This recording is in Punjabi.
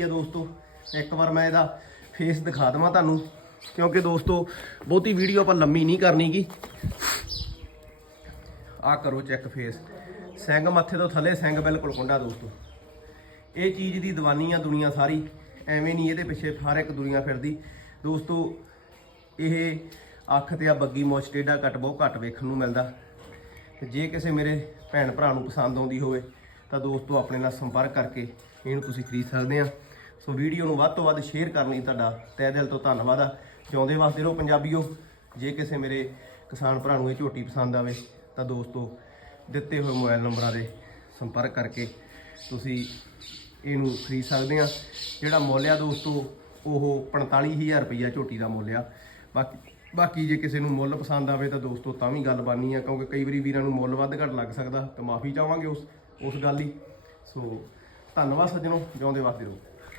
ਇਹ ਦੋਸਤੋ, ਇੱਕ ਵਾਰ ਮੈਂ ਇਹਦਾ ਫੇਸ ਦਿਖਾ ਦਵਾਂ ਤੁਹਾਨੂੰ, ਕਿਉਂਕਿ ਦੋਸਤੋ, ਬਹੁਤੀ ਵੀਡੀਓ ਆਪਾਂ ਲੰਮੀ ਨਹੀਂ ਕਰਨੀਗੀ। ਆ ਕਰੋ ਚੈੱਕ ਫੇਸ ਸਿੰਘ ਮੱਥੇ ਤੋਂ ਥੱਲੇ, ਸਿੰਘ ਬਿਲਕੁਲ ਕੁੰਡਾ ਦੋਸਤੋ। ਇਹ ਚੀਜ਼ ਦੀ ਦੀਵਾਨੀ ਆ ਦੁਨੀਆ ਸਾਰੀ, ਐਵੇਂ ਨਹੀਂ ਇਹਦੇ ਪਿੱਛੇ ਹਰ ਇੱਕ ਦੁਨੀਆ ਫਿਰਦੀ। ਦੋਸਤੋ, ਇਹ ਅੱਖ ਤੇ ਆ ਬੱਗੀ ਮੁੱਛ ਟੇਡਾ ਕੱਟ ਬਹੁਤ ਘੱਟ ਵੇਖਣ ਨੂੰ ਮਿਲਦਾ। ਤੇ ਜੇ ਕਿਸੇ ਮੇਰੇ ਭੈਣ ਭਰਾ ਨੂੰ ਪਸੰਦ ਆਉਂਦੀ ਹੋਵੇ, ਤਾਂ ਦੋਸਤੋ ਆਪਣੇ ਨਾਲ ਸੰਪਰਕ ਕਰਕੇ ਇਹਨੂੰ ਤੁਸੀਂ ਖਰੀਦ ਸਕਦੇ ਆ। ਸੋ ਵੀਡੀਓ ਨੂੰ ਵੱਧ ਤੋਂ ਵੱਧ ਸ਼ੇਅਰ ਕਰਨ ਲਈ ਤੁਹਾਡਾ ਤਹਿ ਦਿਲ ਤੋਂ ਧੰਨਵਾਦ ਆ। ਜਿਉਂਦੇ ਵਾਸਤੇ ਰਹੋ ਪੰਜਾਬੀਓ। ਜੇ ਕਿਸੇ ਮੇਰੇ ਕਿਸਾਨ ਭਰਾ ਨੂੰ ਇਹ ਝੋਟੀ ਪਸੰਦ ਆਵੇ, ਤਾਂ ਦੋਸਤੋ, ਦਿੱਤੇ ਹੋਏ ਮੋਬਾਈਲ ਨੰਬਰਾਂ ਦੇ ਸੰਪਰਕ ਕਰਕੇ ਤੁਸੀਂ ਇਹਨੂੰ ਖਰੀਦ ਸਕਦੇ ਆ। ਜਿਹੜਾ ਮੁੱਲ ਆ ਦੋਸਤੋ, ਉਹ 45000 ਰੁਪਈਆ ਝੋਟੀ ਦਾ ਮੁੱਲ ਆ। ਬਾਕੀ ਬਾਕੀ ਜੇ ਕਿਸੇ ਨੂੰ ਮੁੱਲ ਪਸੰਦ ਆਵੇ, ਤਾਂ ਦੋਸਤੋ ਤਾਂ ਵੀ ਗੱਲ ਬਾਨੀ ਆ, ਕਿਉਂਕਿ ਕਈ ਵਾਰੀ ਵੀਰਾਂ ਨੂੰ ਮੁੱਲ ਵੱਧ ਘੱਟ ਲੱਗ ਸਕਦਾ, ਤਾਂ ਮਾਫੀ ਚਾਹਾਂਗੇ ਉਸ ਉਸ ਗੱਲ ਦੀ। ਸੋ, ਧੰਨਵਾਦ ਸੱਜਣੋ, ਜਿਉਂਦੇ ਵਾਸਤੇ ਰਹੋ।